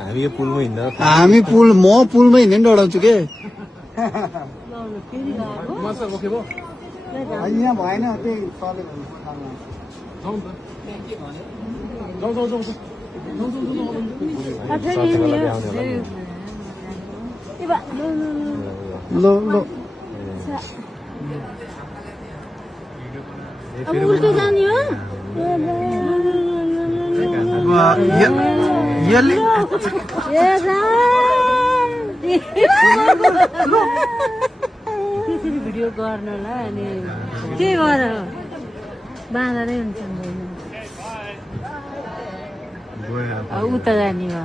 हामी यो पुलमा हिँड्दा हामी पुल म पुलमा हिँड्ने नि डराउँछु के यहाँ भएन त्यही लो लो अब उल्टो जाने हो यसले त्यसरी भिडियो गर्नलाई अनि के गर बाँधरै हुन्छ उता जाने हो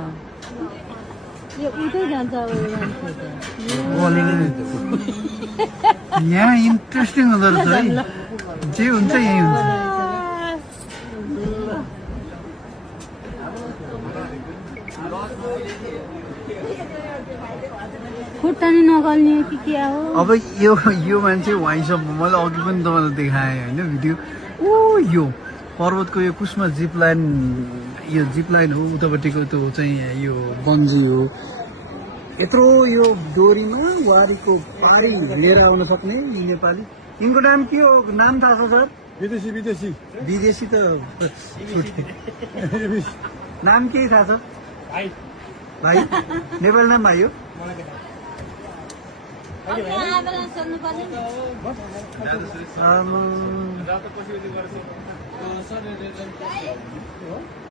यो उतै जान्छ अब यहाँ इन्ट्रेस्टिङ हुँदो रहेछ है जे हुन्छ यही हुन्छ खुट्टा नि नगल्ने कि के हो अब यो मान्छे वाइसअप मैले अघि पनि तपाईँलाई देखाएँ होइन भिडियो ओ यो पर्वतको यो कुसमा जिप लाइन हो उतापट्टिको त्यो चाहिँ यो बन्जी हो यत्रो यो डोरीमा वारीको पारी लिएर आउन सक्ने नेपाली यिनको नाम के हो नाम थाहा छ सर विदेशी त नाम के थाहा छ भाइ नेपाली नाम भाइ हो